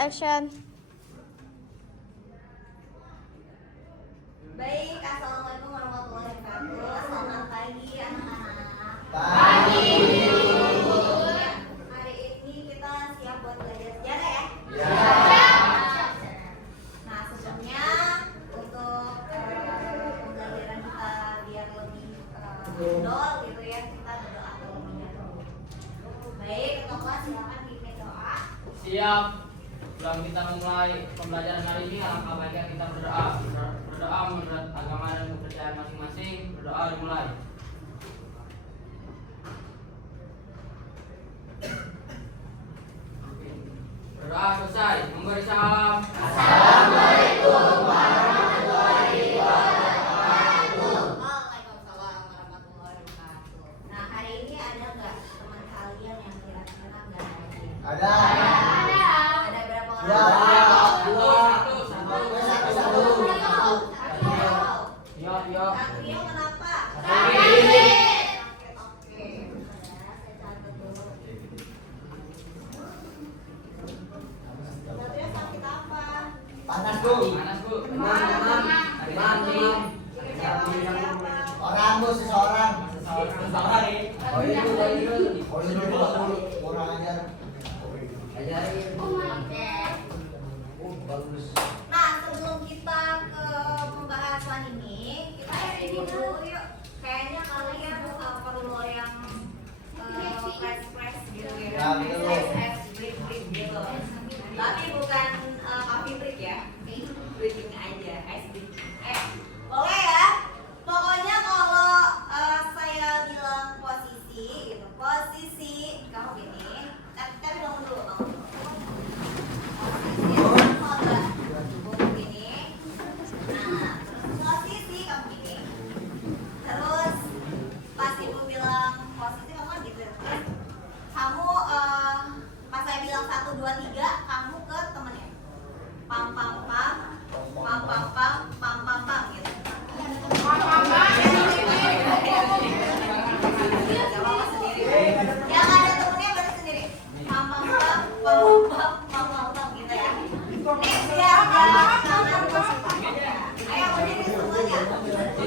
Action. Baik, assalamualaikum warahmatullahi wabarakatuh. Selamat pagi anak-anak. Pagi. Hari ini kita siap buat belajar sejarah ya? Ya. Nah, sebelumnya untuk pembelajaran kita biar lebih dol gitu ya, kita berdoa terlebih dahulu. Baik, ketua silakan pimpin doa. Siap. Sebelum kita memulai pembelajaran hari ini, alangkah baiknya kita berdoa. Berdoa menurut agama dan kepercayaan masing-masing. Berdoa dimulai. Berdoa selesai. Memberi salam. Assalamualaikum warahmatullahi wabarakatuh. Waalaikumsalam warahmatullahi wabarakatuh. Nah, hari ini ada nggak teman kalian yang kira-kira nggak hadir? Ada. Ada berapa orang? Ya. Satu. Yo. Satrio kenapa? Sakit. Oke. Saya catat dulu. Satrio sakit apa? Panas, Bu. Panas, Bu. Demam. Siapa? Orang, Bu, seseorang. Seseorang ya. Oh, itu dulu. Kurang ajar. Ajarin. Oke. Oh, bagus. Nah, sebelum kita ke pembahasan ini, kita dulu yuk. Kayaknya kalian perlu yang fresh gitu ya. Ya, betul. Break gitu. Tapi bukan coffee break ya. Breaking aja, ice break. Boleh ya? Pokoknya kalau saya bilang posisi gitu. Posisi kamu gini. Tapi bangun dulu, bangun dulu. Posisi kamu gini. Terus pas ibu bilang posisi kamu kan gitu. Terus kamu pas saya bilang 1, 2, 3 kamu ke temennya. Pam pam pam pam pam pam pam pam pam gitu. Yang ada temennya berarti sendiri. Pam pam pam pam pam pam pam pam gitu ya. Nih biar jangan ayo berdiri semuanya.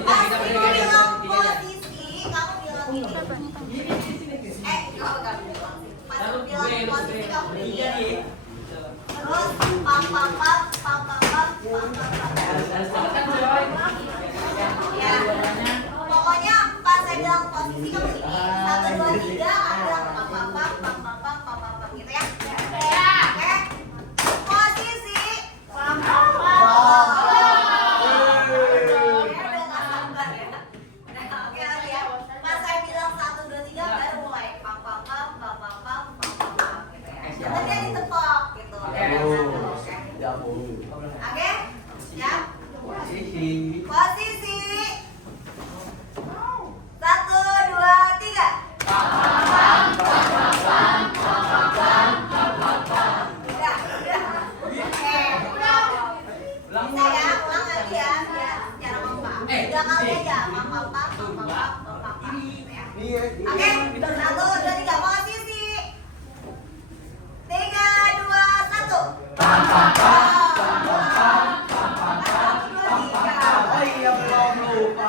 Pas ibu bilang posisi, kamu bilang gini. Kamu gak bilang. Pas ibu bilang posisi kamu begini. Terus pam pam pam pam pam pam pam pam pam. Ya. Pokoknya pas saya bilang posisi kamu gini. 1, 2, 3 kamu bilang pam pam pam pam pam pam pam pam pam gitu ya. Oke. Posisi pam pam pam. Pas saya bilang 1, 2, 3 baru mulai pam pam pam pam pam pam pam pam pam gitu ya. Nanti dia ditepok gitu. Ya, Bu. Oke? Siap? Posisi. Posisi 1, 2, 3. Udah. Oke. Bisa ya, ulang lagi ya, biar secara kompak. 3 kali aja, pam pam pam pam pam pam pam pam pam gitu ya. Iya. Oke, 1, 2, 3 posisi 3, 2, 1. Oh iya, belum lupa.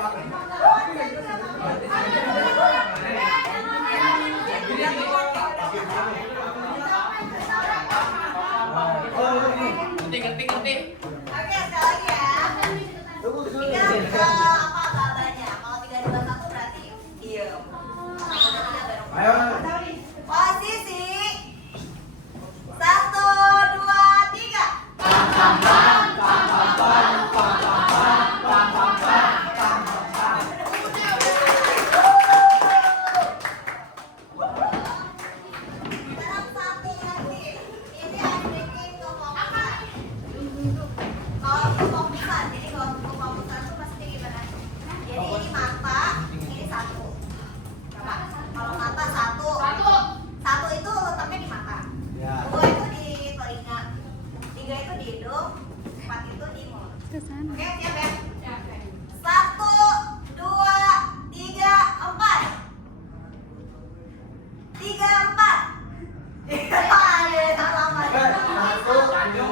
Ngerti. Oke, sekali lagi ya. Tunggu. Apa kabarnya? Kalau 3, 2, 1 berarti diem. Ayo. Posisi 1, 2, 3. Sekarang satu lagi. Ini ada bikin kefokusan. Kalau kefokusan, jadi kalau kefokusan itu pasti gimana? Jadi ini mata, ini satu. Coba, kalau mata satu. Satu itu letaknya di mata. Ya. 2 itu di telinga. 3 itu di hidung. 4 itu di mulut. Oke, siap ya? 1, 2, 3, 4. 3, 4. Aduh, salah. Satu.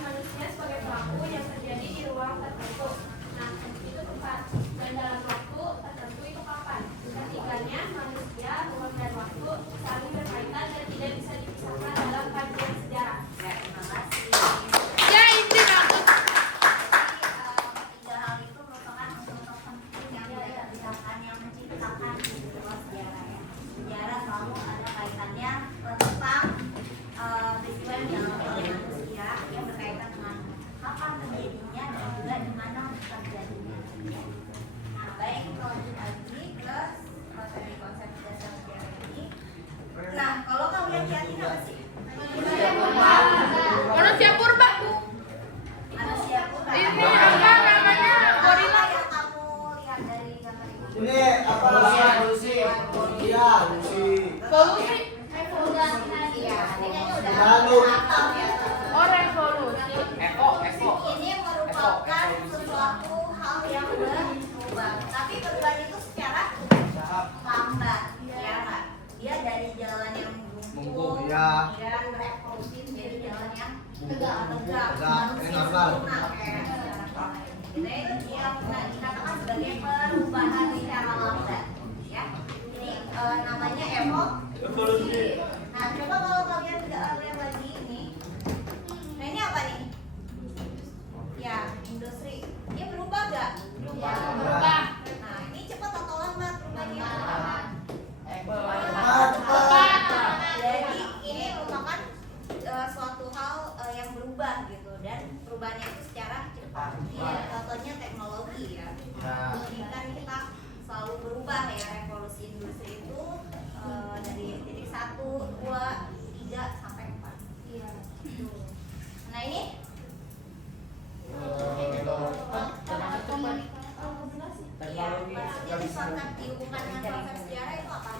manusia sebagai pelaku yang terjadi di ruang tertentu. Nah, itu tempat. Dan dalam waktu tertentu itu kapan? Ketiganya manusia, ruang dan waktu saling berkaitan dan tidak bisa dipisahkan dalam kajian sejarah. Ya, terima kasih. Ya itu aku. Tiga hal itu merupakan unsur penting yang tidak terpisahkan yang menciptakan sebuah sejarah ya. Sejarah selalu ada kaitannya tentang peristiwa yang dialami oleh manusia yang berkaitan dengan kapan terjadinya dan juga di mana terjadinya. Nah, baik lanjut lagi ke materi konsep dasar sejarah ini. Nah, kalau kalian yakin apa sih? Manusia purba. Manusia purba. Ini apa namanya? Gorila. Yang kamu lihat dari gambar ini? Ini apa? Lucy. Iya, Lucy. Polusi. Iya, ini kayaknya udah Lalu. hafal ya. Oh revolusi. Eko. Ini merupakan sesuatu hal yang berubah, tapi perubahan itu secara lambat, ya nggak? Dia dari jalan yang Bungkuk, bungkuk, ya. dia berevolusi menjadi jalan yang tegak, Tegak, normal. Ini yang dikatakan sebagai perubahan secara lambat, ya. Jadi namanya evolusi. Nah, coba kalau kalian lihat lagi ini, nah ini apa nih? Ya, industri. Dia berubah nggak? Berubah. Nah, ini cepat atau lambat perubahannya? Cepat. Jadi ini merupakan suatu hal yang berubah gitu dan perubahannya itu secara cepat. Contohnya teknologi ya. Jadi kan kita selalu berubah ya, revolusi industri itu dari titik 1, 2, 3 sampai 4. Iya. Nah ini ya, maksudnya di konsep dihubungkan dengan konsep sejarah itu apa?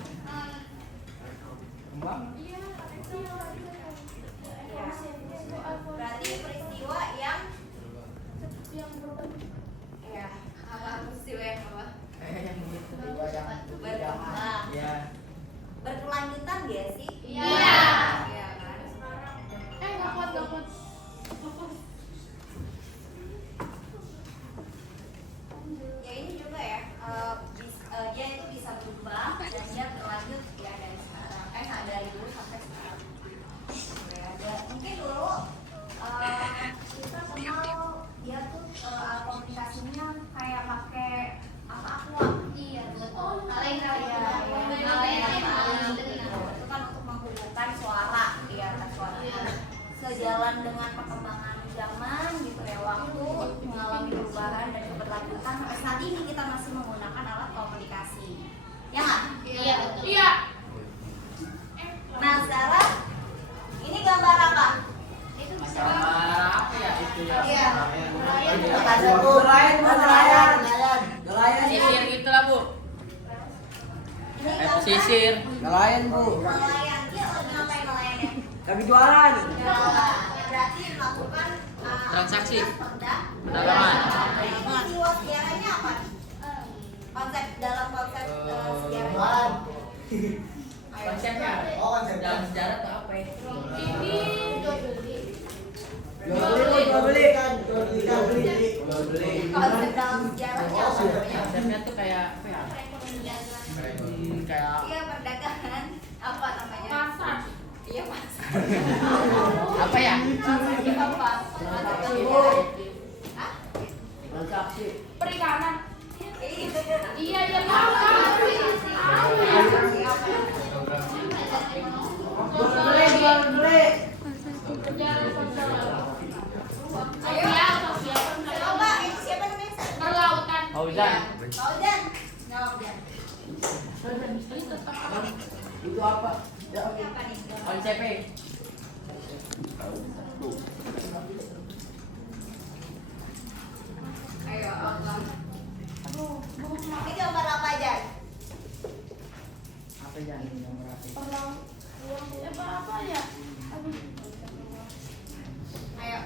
Ya, berarti peristiwa yang ya apa peristiwa yang apa? Berkembang. Ya. Berkelanjutan gak sih? Iya. Iya kan? Nggak kuat. Ya ini juga ya, dia itu bisa berubah dan dia berlanjut ya dari sekarang, dari dulu sampai sekarang. Ya, mungkin dulu kita kenal dia tuh alat komunikasinya kayak pakai apa aqua. Iya betul. Itu kan untuk menghubungkan suara, ya suara. Sejalan dengan perkembangan zaman gitu ya, waktu mengalami perubahan dan keberlanjutan sampai saat ini kita masih menggunakan alat komunikasi. Ya nggak? Iya betul. Iya. Nah sekarang ini gambar apa? Itu bisa. Gambar apa ya itu ya? Iya. Nelayan. Sisir gitu lah, Bu. Ini gambar Sisir. Nelayan, Bu. nelayan. Dia lagi ngapain nelayannya? Kami jualan. Berarti melakukan Transaksi. perdagangan. Ini jiwa sejarahnya apa? Konsep dalam konsep sejarah. Konsepnya. Oh, konsep. Dalam sejarah tuh apa ya? Ini Jual beli. Konsep dalam sejarahnya apa? Konsepnya tuh kayak apa ya? Kayak Iya perdagangan. Apa namanya? pasar. Iya pasar. apa ya? Konsepnya apa? Konsep sejarah. Hah? Transaksi. Perikanan. Iya. Iya pasar. Beli. Ayo. Coba itu siapa namanya? Perlautan. Fauzan. Fauzan. Jawab Jan. Itu apa? Ini apa nih? Konsepnya. Ayo Allah. Ini gambar apa aja? Apa ya? Apa ya? Ayo.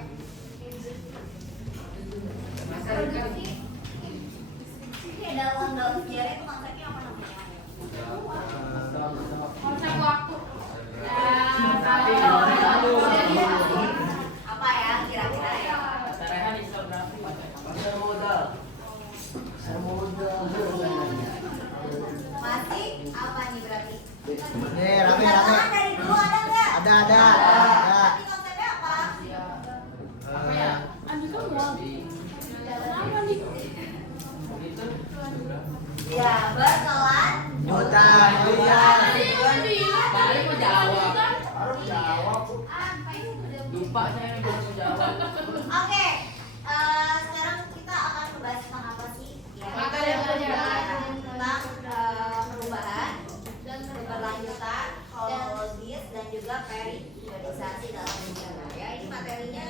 jawab. Oke, sekarang kita akan membahas tentang apa sih? Ya, Materi pelajaran. tentang perubahan dan keberlanjutan, kronologis dan juga periodisasi dalam sejarah. Ya, ini materinya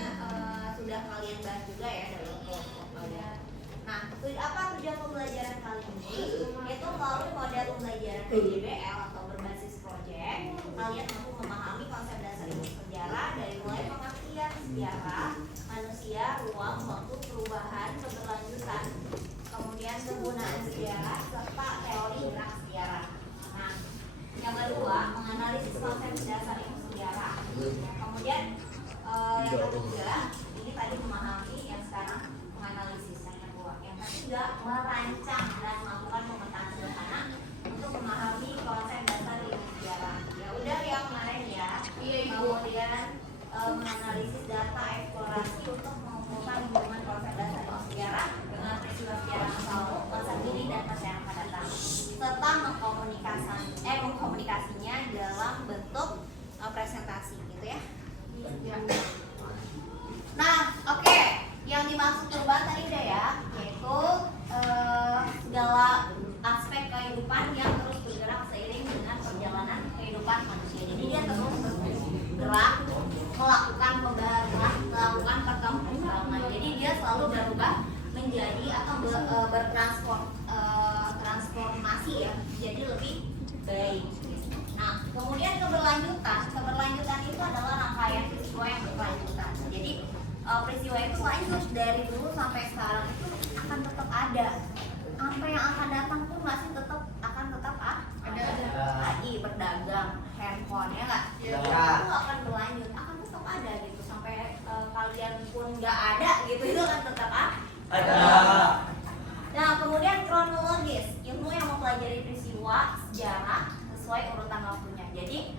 sudah kalian bahas juga ya dalam kelompok kalian. Nah, apa tujuan pembelajaran kali ini? Yaitu melalui model pembelajaran PJBL atau berbasis proyek, kalian mampu memahami konsep dasar ilmu sejarah dari mulai pengertian sejarah, manusia, ruang, waktu, perubahan, keberlanjutan, kemudian penggunaan sejarah, serta teori gerak sejarah. Nah, yang kedua, menganalisis konsep dasar ilmu sejarah. Kemudian yang ketiga, ini tadi memahami, yang sekarang menganalisis yang kedua. Yang ketiga, merancang dan melakukan pemetaan sederhana untuk memahami konsep dasar ilmu sejarah. Ya udah yang kemarin ya. Iya, Ibu. Kemudian menganalisis data eksplorasi untuk mengumpulkan hubungan konsep dasar ilmu sejarah dengan peristiwa sejarah masa lalu, masa kini dan masa yang akan datang, serta mengkomunikasinya dalam bentuk presentasi gitu ya. Nah, oke, yang dimaksud perubahan tadi udah ya, yaitu segala aspek kehidupan yang terus bergerak seiring dengan perjalanan kehidupan manusia. Jadi dia terus bergerak, melakukan pembaharuan, melakukan perkembangan. Jadi dia selalu berubah menjadi atau bertransformasi ya, jadi lebih baik. Nah, kemudian keberlanjutan itu adalah rangkaian peristiwa yang berkelanjutan. Jadi peristiwa itu lanjut dari dulu sampai sekarang itu akan tetap ada. Apa yang akan datang pun masih akan tetap ada. Lagi berdagang, handphone ya nggak? Iya. Itu akan berlanjut, akan tetap ada gitu sampai kalian pun nggak ada gitu, itu akan tetap ada. Nah, kemudian kronologis, ilmu yang mempelajari peristiwa sejarah sesuai urutan waktunya. Jadi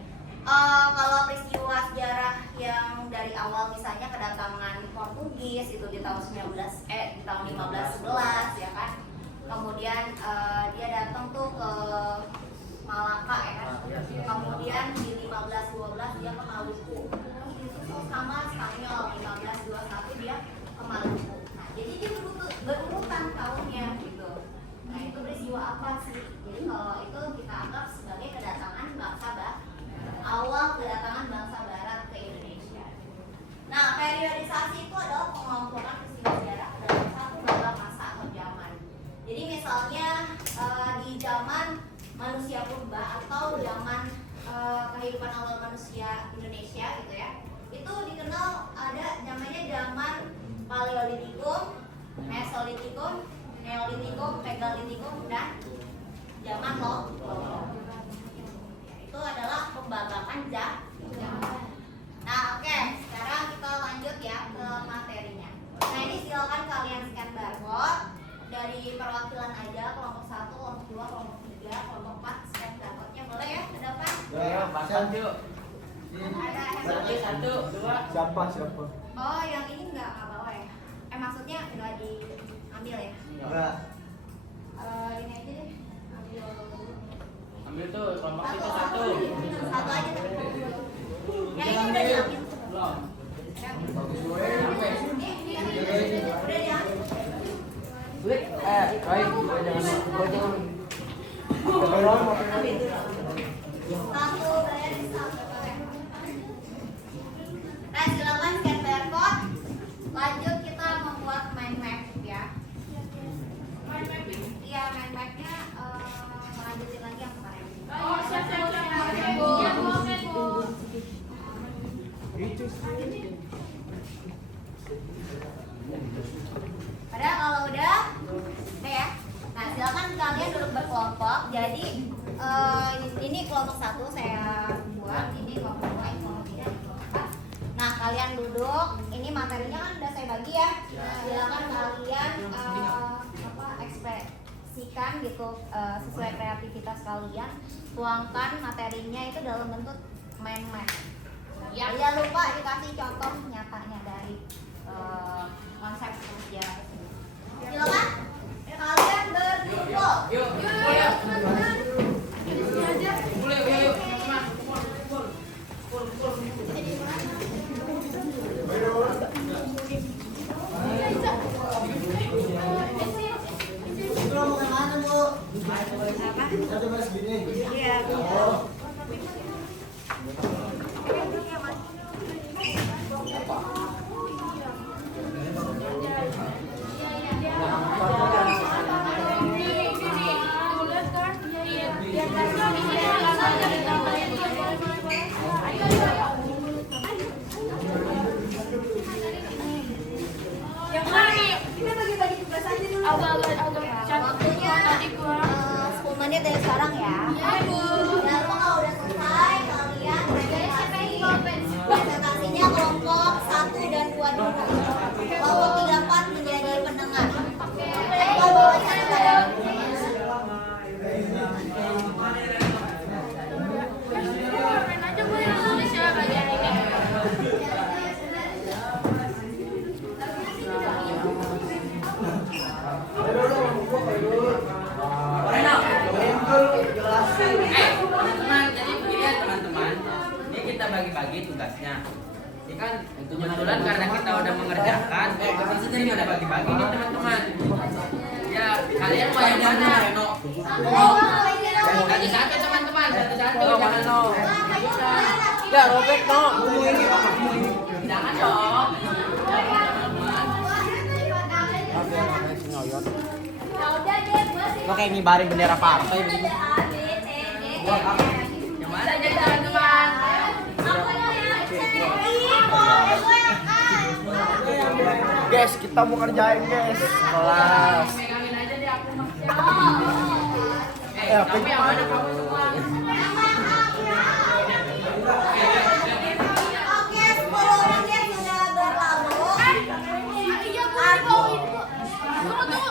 kalau peristiwa sejarah yang dari awal misalnya kedatangan Portugis itu di tahun 1511 ya kan. Kemudian dia datang tuh ke Malaka ya kan. Kemudian di 1512 dia ke Maluku. Terus disusul sama Spanyol 1521 dia ke Maluku. Nah, jadi dia berurutan tahunnya gitu. Nah, itu peristiwa apa sih? Jadi kalau itu kita anggap sebagai kedatangan bangsa barat, awal kedatangan bangsa barat ke Indonesia. Nah, periodisasi itu adalah pengelompokan peristiwa sejarah dalam satu dalam masa atau zaman. Jadi misalnya di zaman manusia purba atau zaman kehidupan awal manusia Indonesia gitu ya, itu dikenal ada namanya zaman Paleolitikum, Mesolitikum, Neolitikum, Megalitikum, dan zaman Logos. Itu adalah pembangkangan zaman. Nah, oke, sekarang kita lanjut ya ke materinya. Nah, ini silakan kalian scan barcode dari perwakilan aja, kelompok 1, kelompok 2, kelompok 3, kelompok 4, scan barcode-nya boleh ya ke depan? Ya, Pasang yuk. Ada Berarti handphone. 1, 2. Siapa? Oh, yang ini nggak bawa ya? Maksudnya nggak diambil ya? Enggak. Ini aja deh, ambil Ambil tuh kelompok itu satu 1. satu aja tapi yang ini udah diambil. Belum. Ini udah diambil. Satu bayar satu. Nah, silakan scan barcode. Lanjut kita membuat mind map ya. Mind map? Iya, mind mapnya lanjutin lagi yang kemarin. Oh, siap. Ya, Bu. Padahal kalau udah ya. Nah, silakan kalian duduk berkelompok. Jadi ini kelompok 1 saya buat, ini kelompok 2, ini kelompok 3, ini kelompok 4. Nah, kalian duduk. Ini materinya kan udah saya bagi ya. Silakan kalian ekspresikan gitu sesuai kreativitas kalian. Tuangkan materinya itu dalam bentuk mind map. Ya. Jangan lupa dikasih contoh nyatanya dari konsep sejarah itu. Silakan kalian berkumpul. Yuk. Teman-teman. Boleh, yuk. Mas, kumpul. Jadi gimana? Yang mana nih? Kita bagi-bagi tugas aja dulu. Waktunya Waktunya 10 menit dari sekarang ya. Iya, Bu. Dan kalau udah selesai, kalian presentasinya kelompok 1 dan 2 dulu. Kelompok 3, 4 menjadi pendengar. Kalau bawahnya ada Main aja gue yang nulis ya bagian ini. Teman-teman, jadi begini ya teman-teman. Ini kita bagi-bagi tugasnya. Ini kan kebetulan karena kita udah mengerjakan, jadi udah bagi-bagi nih teman-teman. Ya, kalian mau yang mana? Satu-satu teman-teman, satu-satu. Jangan no. Ya, robek no. Jangan dong. Ya udah deh, Lo kayak ngibarin bendera partai ada begini. A, B, C, D, E, F. Yang mana jadi teman-teman? Aku yang C, I, gue yang A. Guys, kita mau kerjain guys. Kelas. Megangin aja deh aku mah. Ya, Kamu yang mana kamu semua? Oke, 10 menit sudah berlalu. Iya, Bu. Tunggu.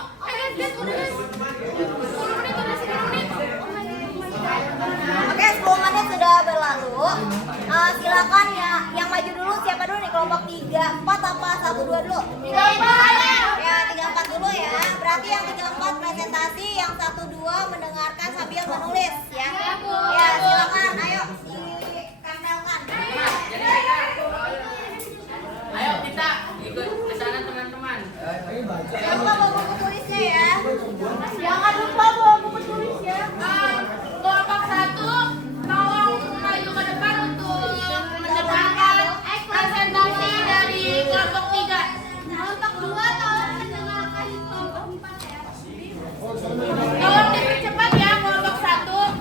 Guys, udah guys. 10 menit udah 10 menit. Oke, 10 menit sudah berlalu. Silakan ya, yang maju dulu siapa dulu nih? Kelompok 3, 4 apa 1, 2 dulu? 3, 4. Ya, 3, 4 dulu ya. Berarti yang 3, 4 presentasi, yang 1, 2 mendengarkan sambil menulis ya. Ya, silakan. Ayo ditempelkan. Ayo kita ikut ke sana teman-teman. Jangan lupa bawa buku tulisnya ya. Jangan lupa bawa buku tulis ya. Kelompok 1 tolong maju ke depan untuk mendengarkan presentasi dari kelompok 3. Kelompok 2 tolong mendengarkan kelompok 4 ya. Tolong dipercepat ya kelompok 1.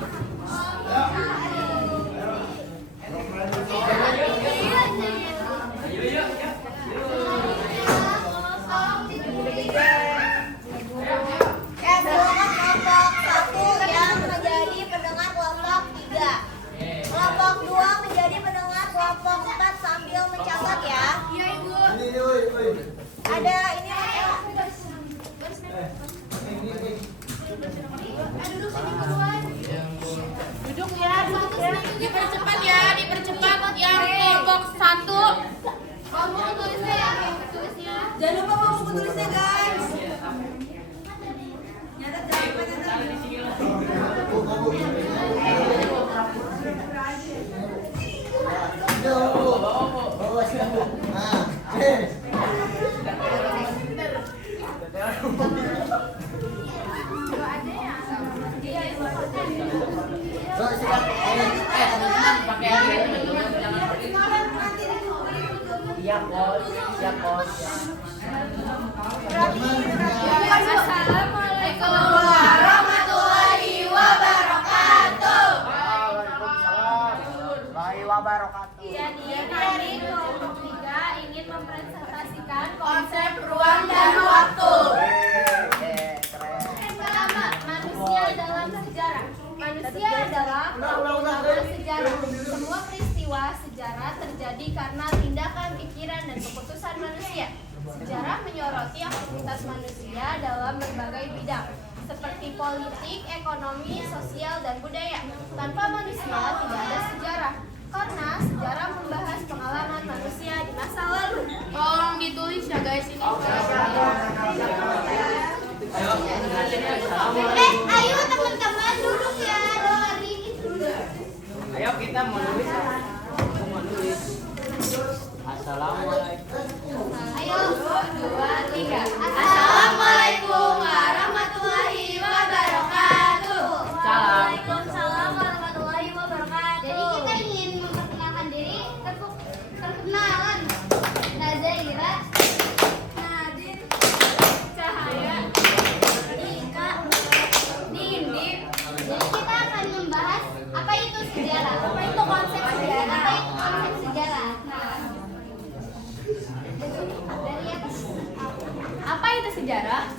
Ya, silakan kelompok 1 yang menjadi pendengar kelompok 3. Kelompok 2 menjadi pendengar kelompok 4 sambil mencatat ya. Iya, Ibu. Ada ini Duduk ya, dipercepat ya, dipercepat yang kelompok 1. Kamu tulisnya ya, tulisnya. Jangan lupa bawa buku tulisnya guys. Nyatet jangan lupa nyatet. Teman-teman pakai ini teman-teman jangan pergi. Iya, Bos. Iya, Bos. Assalamualaikum warahmatullahi wabarakatuh. Waalaikumsalam warahmatullahi wabarakatuh. Jadi kami kelompok 3 ingin mempresentasikan Konsep ruang dan waktu. Pertama, manusia dalam sejarah. Manusia adalah pengguna sejarah. Semua peristiwa sejarah terjadi karena tindakan, pikiran, dan keputusan manusia. Sejarah menyoroti aktivitas manusia dalam berbagai bidang, seperti politik, ekonomi, sosial, dan budaya. Tanpa manusia tidak ada sejarah, karena sejarah membahas pengalaman manusia di masa lalu. Tolong ditulis ya guys ini. Ayo teman-teman duduk ya, dengerin itu. Ayo kita mau nulis. Aku mau nulis. Assalamualaikum. Ayo 2, 3. Assalamualaikum warahmatullahi wabarakatuh. Waalaikumsalam warahmatullahi wabarakatuh. Jadi kita ingin memperkenalkan diri. Perkenalan. Nazaira, Nadine, Cahaya, Dika, Nindi. Jadi kita akan membahas apa itu sejarah. apa itu konsep sejarah? Apa itu konsep sejarah? Nah, sejarah,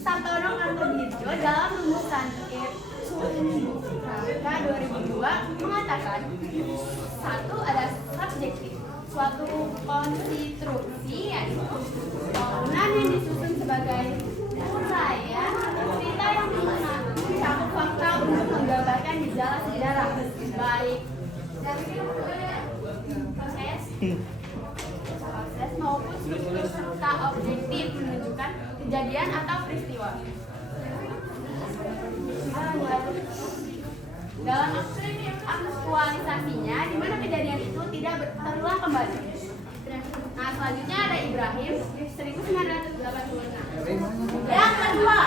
Sartono Kartodirjo dalam rumusan Sumpaka 2002 mengatakan satu ada subjektif, suatu konstruksi yaitu bangunan yang disusun sebagai uraian cerita yang mencakup fakta untuk menggambarkan gejala sejarah baik proses maupun struktur serta objektif menunjukkan kejadian atau peristiwa. Dalam aktualisasinya, di mana kejadian itu tidak terulang kembali. Nah, selanjutnya ada Ibrahim 1986. Yang kedua,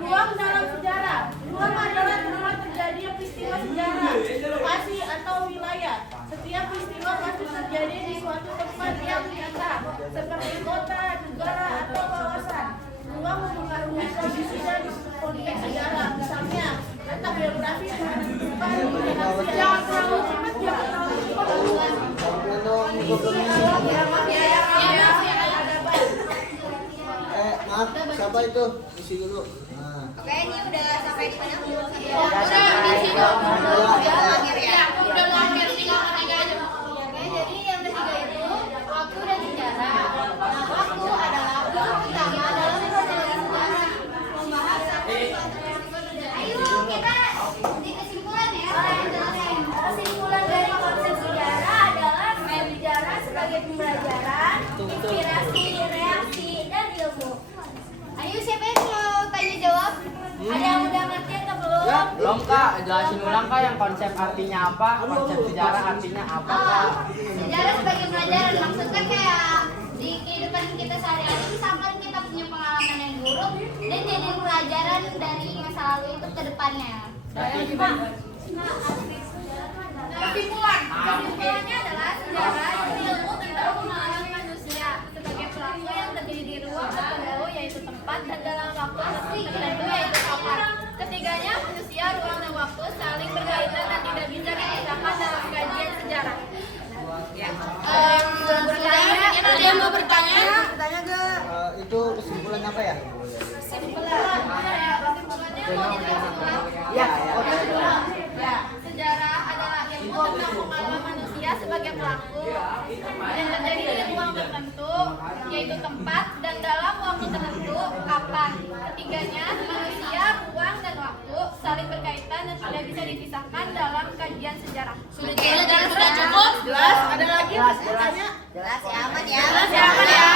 ruang dalam sejarah. Ruang adalah tempat terjadinya peristiwa sejarah, lokasi atau wilayah. Setiap peristiwa pasti terjadi di suatu tempat yang nyata, seperti kota, negara, atau kawasan. Ruang mempengaruhi posisi dan konteks sejarah. Misalnya, letak geografis menentukan jangan terlalu cepat, jangan terlalu cepat. Maaf, siapa itu? Isi dulu. Nah. Oke, ini udah sampai di mana? Udah di sini. Udah lahir tinggal ketiga aja. Oke, jadi yang ketiga itu waktu dan sejarah. Nah, waktu adalah fitur utama dalam proses sejarah. Membahas ayo kita di kesimpulan ya. Kesimpulan dari konsep sejarah adalah sejarah sebagai pembelajaran, inspirasi, reaksi, dan ilmu. Ayo siapa yang mau tanya jawab? Ada yang udah ngerti atau belum? Ya, belum Kak, jelasin ulang Kak yang konsep artinya apa, konsep sejarah artinya apa Kak? Sejarah sebagai pelajaran maksudnya kayak di kehidupan kita sehari-hari misalkan kita punya pengalaman yang buruk dan jadi pelajaran dari masa lalu itu ke depannya. Kesimpulannya adalah sejarah ilmu tentang pengalaman manusia sebagai pelaku yang terjadi di ruang tertentu yaitu tempat dan dalam waktu tertentu yaitu kapan. Ketiganya manusia, ruang dan waktu saling berkaitan dan tidak bisa dipisahkan dalam kajian sejarah. Ada yang mau bertanya? Itu kesimpulan apa ya? Kesimpulannya mau dijelaskan? Ya, sejarah adalah ilmu tentang pengalaman manusia sebagai pelaku dan terjadi di ruang tertentu, yaitu tempat dan dalam waktu tertentu, kapan. Ketiganya, manusia, ruang, dan waktu saling berkaitan dan tidak bisa dipisahkan dalam kajian sejarah. Sudah cukup? Jelas? Ada lagi tanya? Jelas ya, aman ya. Jelas ya, aman ya.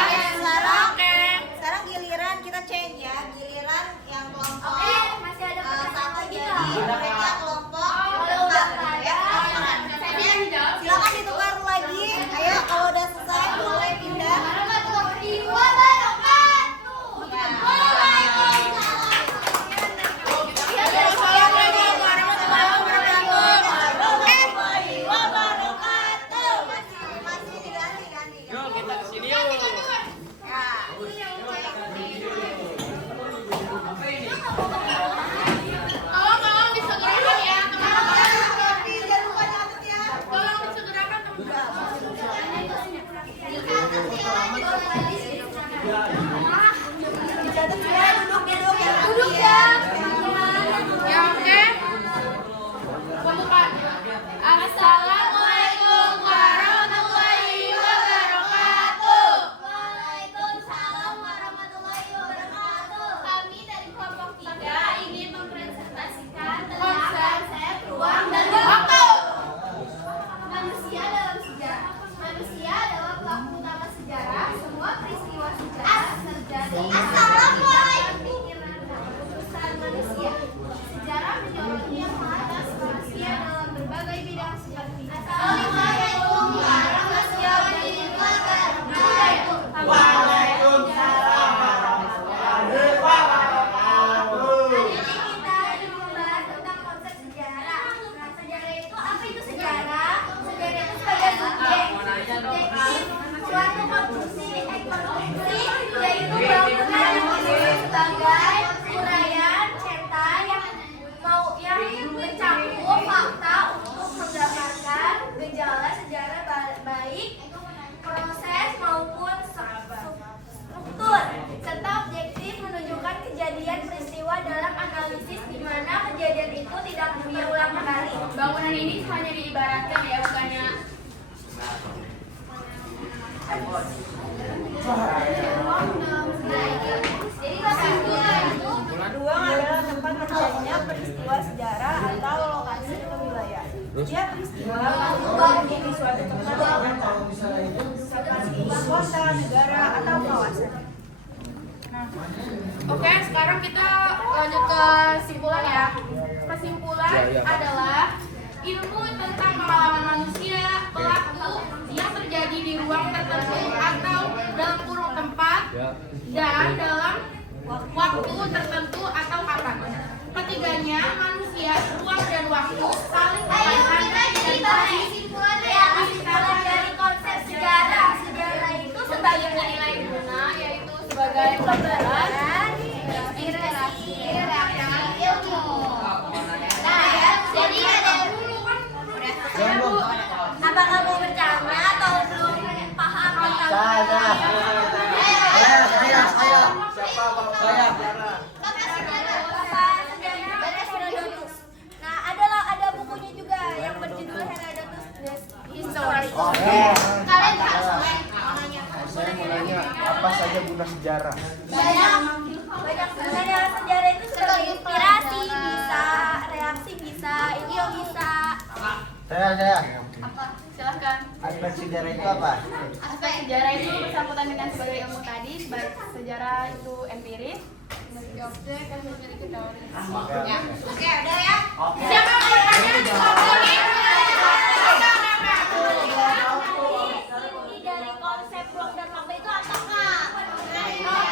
Sekarang giliran kita change ya. Giliran yang kelompok. Oke, masih ada pertanyaan Satu lagi jadi nggak? mereka kelompok. Kalau udah ada, Silakan ditukar lagi. Ayo kalau udah selesai boleh pindah. Masih diganti. Yuk kita kesini yuk. Tolong disegerakan ya, teman-teman. Jangan lupa dicatat ya. Tolong disegerakan, teman-teman. Dicatat ya, duduk ya. Ya, oke. Pembukaan. Assalamualaikum warahmatullahi wabarakatuh. Waalaikumsalam warahmatullahi wabarakatuh. Kami dari kelompok 3 ingin mempresentasikan tentang konsep ruang dan waktu. Manusia dalam sejarah. Manusia adalah pelaku utama sejarah. Semua peristiwa sejarah bangunan ini hanya diibaratkan ya, bukannya Jadi kesimpulan itu ruang adalah tempat terjadinya peristiwa sejarah atau lokasi atau wilayah. Dia peristiwa menjadi suatu tempat seperti kota, negara atau kawasan. Oke, sekarang kita lanjut ke kesimpulan ya. Kesimpulan adalah ilmu tentang pengalaman manusia, pelaku yang terjadi di ruang tertentu atau dalam kurung tempat dan dalam waktu tertentu atau kapan. Ketiganya, manusia, ruang dan waktu saling berkaitan dan saling Kesimpulan dari konsep sejarah. Sejarah itu sebagai nilai guna, yaitu sebagai pelajaran, inspirasi, ilmu. Nah, ya, jadi ada apakah mau bertanya atau belum paham tentang Nah, ada bukunya juga yang berjudul Herodotus History. Kalian harus Saya mau nanya, apa saja guna sejarah? banyak gunanya. Sejarah itu sebagai inspirasi, bisa reaksi, bisa idiom, bisa. Saya. Silahkan. Aspek sejarah itu apa? Aspek sejarah itu bersangkutan dengan sebagai ilmu tadi. Sejarah itu empiris, sebagai objek dan memiliki teori. Ya. Oke, udah ya. Siapa yang mau bertanya? Ini dari konsep ruang dan waktu itu apa, Kak? Ruang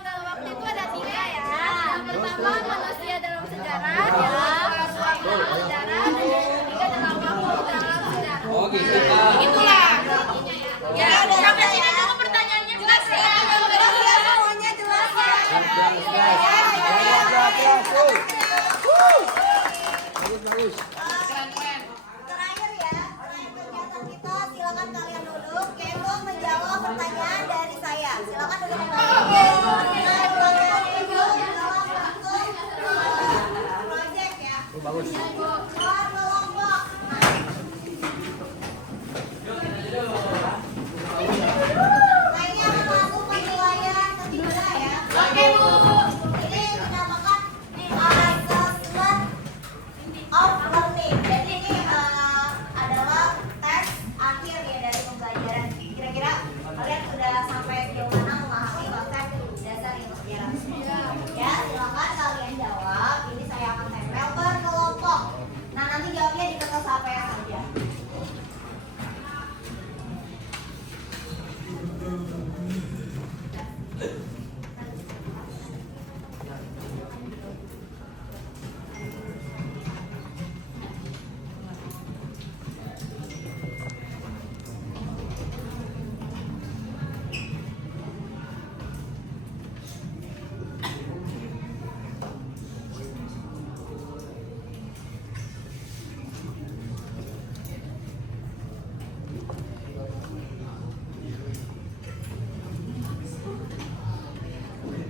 dan waktu itu ada 3 ya. Yang pertama manusia dalam sejarah, ya. Waktu dalam sejarah, dan yang ketiga dalam waktu dalam sejarah. Oh gitu. Itulah. Ya, sampai sini cukup pertanyaannya. Jelas ya. Semuanya jelas ya. Bagus. Terakhir ya, kegiatan kita silakan kalian duduk. Kemo menjawab pertanyaan dari saya. Silakan duduk. Project ya. Bagus. Kelompok. Lainnya masuk penilaian ketiga ya. Oke, Bu. Ini dinamakan assessment of learning. Jadi ini adalah tes akhir ya dari pembelajaran. Kira-kira kalian sudah sampai sejauh mana memahami konsep dasar ilmu sejarah? Ya, silakan kalian jawab. Ini saya akan tempel per kelompok. Nah, nanti jawabnya di kertas apa ya saja.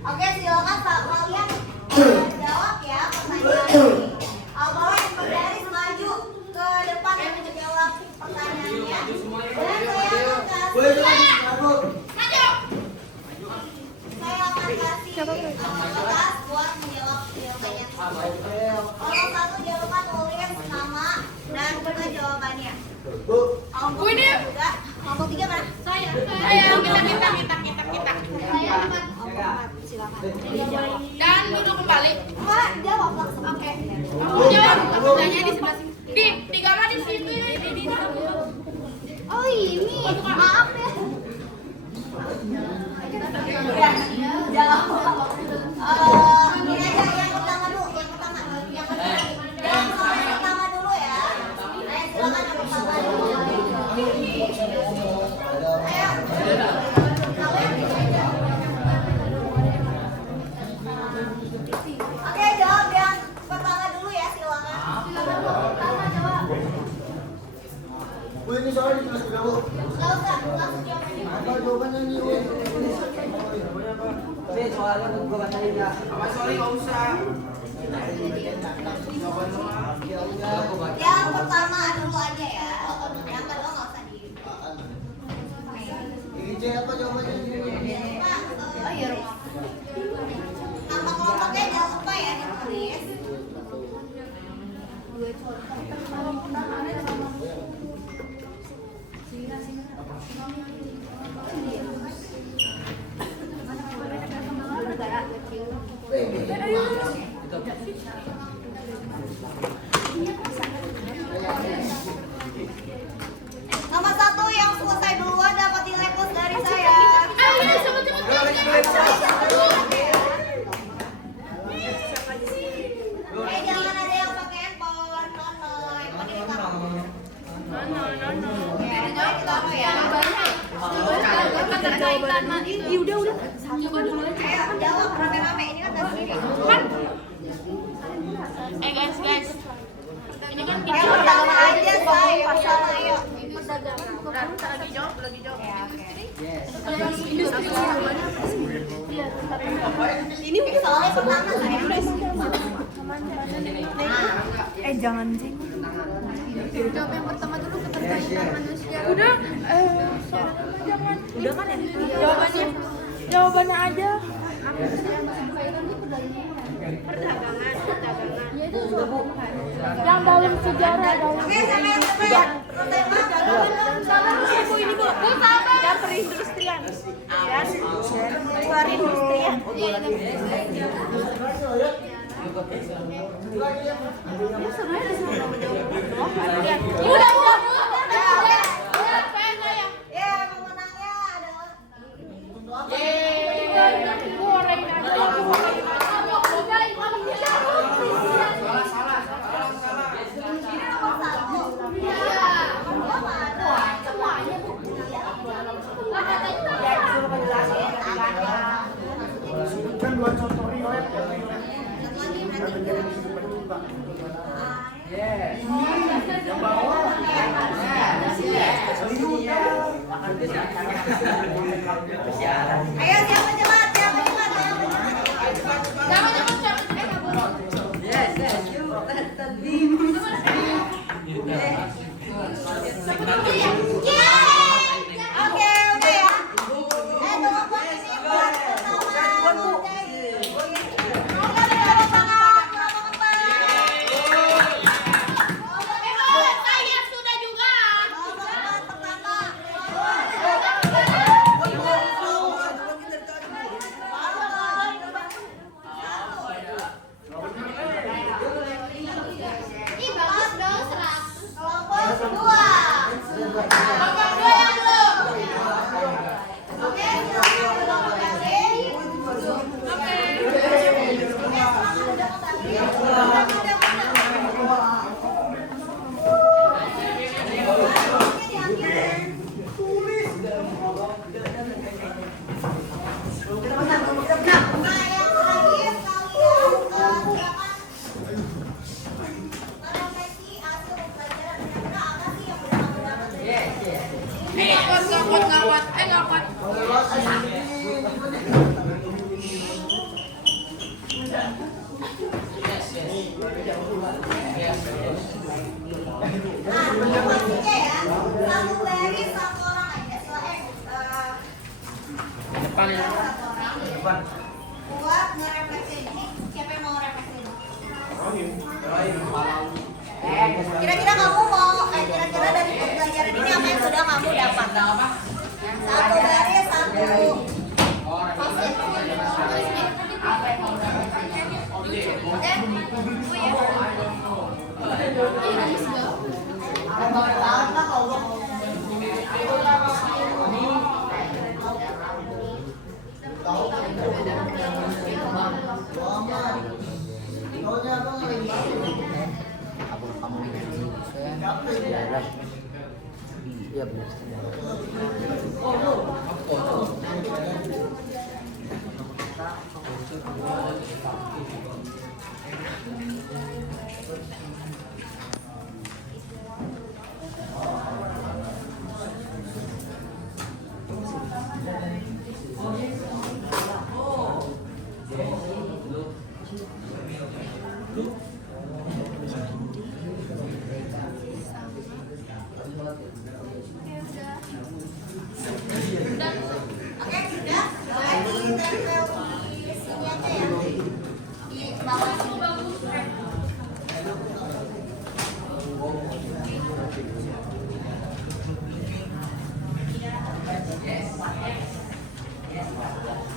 Oke, silakan Pak kalian jawab ya pertanyaan ini. Boleh berbaris maju ke depan yang menjawab pertanyaannya. Dan saya akan kasih kertas buat menjawab jawabannya. Kalau satu jawaban tulis nama dan juga jawabannya. Bu, ini Kelompok 3 mana? saya. Kita. Saya akan silakan. Dan duduk kembali. Mbak, jawab langsung. Oke. Aku jawab pertanyaan di sebelah sini. Di kamar di situ ini. Oh ini, maaf ya. Ya, jawab. Ini aja yang pertama dulu, yang pertama. Yang pertama dulu ya. Ayo silakan yang pertama dulu. Ayo. Oke, jawab yang pertama dulu ya, silakan. Pertama jawab. Bu, ini soalnya ditulis juga, Bu. Enggak usah, langsung jawab aja. Apa jawabannya nih, Bu? Tapi soalnya gue bacain ya. Apa sorry nggak usah. Jawaban Yang pertama dulu aja ya. Yang kedua nggak usah di. Ini C apa jawabannya? Oh iya. Nama kelompoknya jangan lupa ya ditulis. Nomor 1 yang selesai duluan dapat nilai plus dari saya. Jangan ada yang pakai handphone, nono. Yang pakai ditaruh. Ya, ditaruh ya. Udah. Ayo jawab rame-rame, ini kan dari sini. Guys. Ini kan Yang pertama aja saya, yang pertama ayo. lagi jawab. Ya, oke. Ini Soalnya pertama saya. jangan sih. Jawab yang pertama dulu keterkaitan manusia. Udah, jangan. Udah kan ya? Jawabannya aja. Perdagangan. Yang dalam sejarah Oke, sampai yang kedua. ini Bu. Dan perindustrian. Perindustrian. Udah. Ya, pemenangnya adalah ini nomor 1. Nomor 2 mana? Semuanya Kan dua contoh riwayat. Yang bawah. Ayo siapa cepat? Oke, udah ya. Tunggu posisi buat pertama. Saya sudah juga. Depan ya. Buat ngerefleksi ini, siapa yang mau refleksi? Kira-kira kamu mau, kira-kira dari pembelajaran ini apa yang sudah kamu dapat? Satu baris, satu. Iya benar.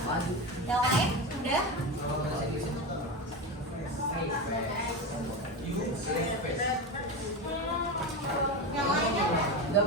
Yang lain udah? Yang lainnya udah?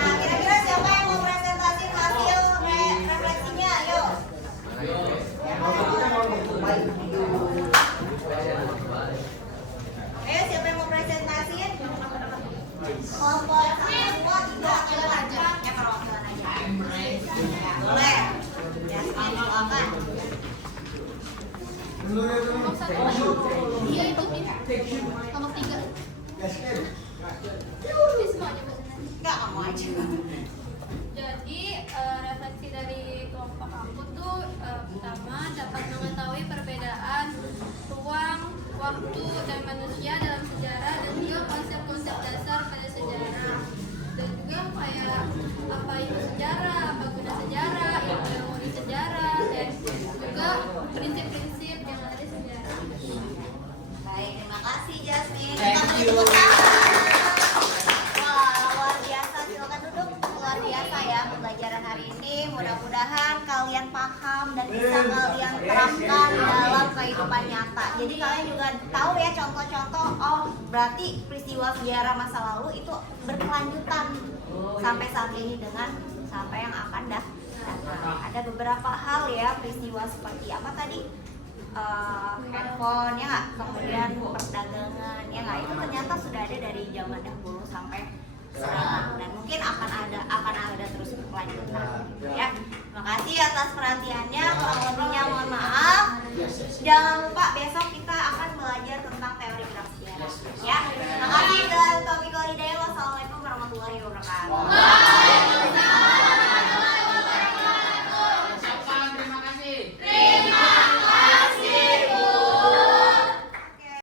Nah, kira-kira siapa yang mau presentasiin hasil refleksinya? Ayo. Ayo, siapa yang mau presentasiin? Kelompok 1, 2, 3, silakan aja. Ya, perwakilan aja. Ya, boleh. Ya, silakan. Iya itu kelompok 3. Enggak, kamu aja. Jadi refleksi dari kelompok aku tuh pertama dapat mengetahui perbedaan ruang, waktu, dan manusia dalam sejarah dan juga konsep-konsep dasar pada sejarah. Dan juga kayak apa itu sejarah, apa guna sejarah, ilmu di sejarah, dan juga prinsip-prinsip yang ada di sejarah. Baik, terima kasih Jasmine. Thank Kita beri you. tepuk tangan. Wah, luar biasa. Silakan duduk. Luar biasa ya pembelajaran hari ini. Mudah-mudahan kalian paham dan bisa kalian terapkan dalam kehidupan nyata. Jadi kalian juga tahu ya contoh-contoh. Oh, berarti peristiwa sejarah masa lalu itu berkelanjutan sampai saat ini dengan sampai yang akan datang. Ada beberapa hal ya peristiwa seperti apa tadi? Handphone ya nggak, kemudian perdagangan ya nggak, itu ternyata sudah ada dari zaman dahulu sampai sekarang dan mungkin akan ada terus berkelanjutan ya. Terima kasih atas perhatiannya, kurang lebihnya mohon maaf. Jangan lupa besok kita akan belajar tentang teori gerak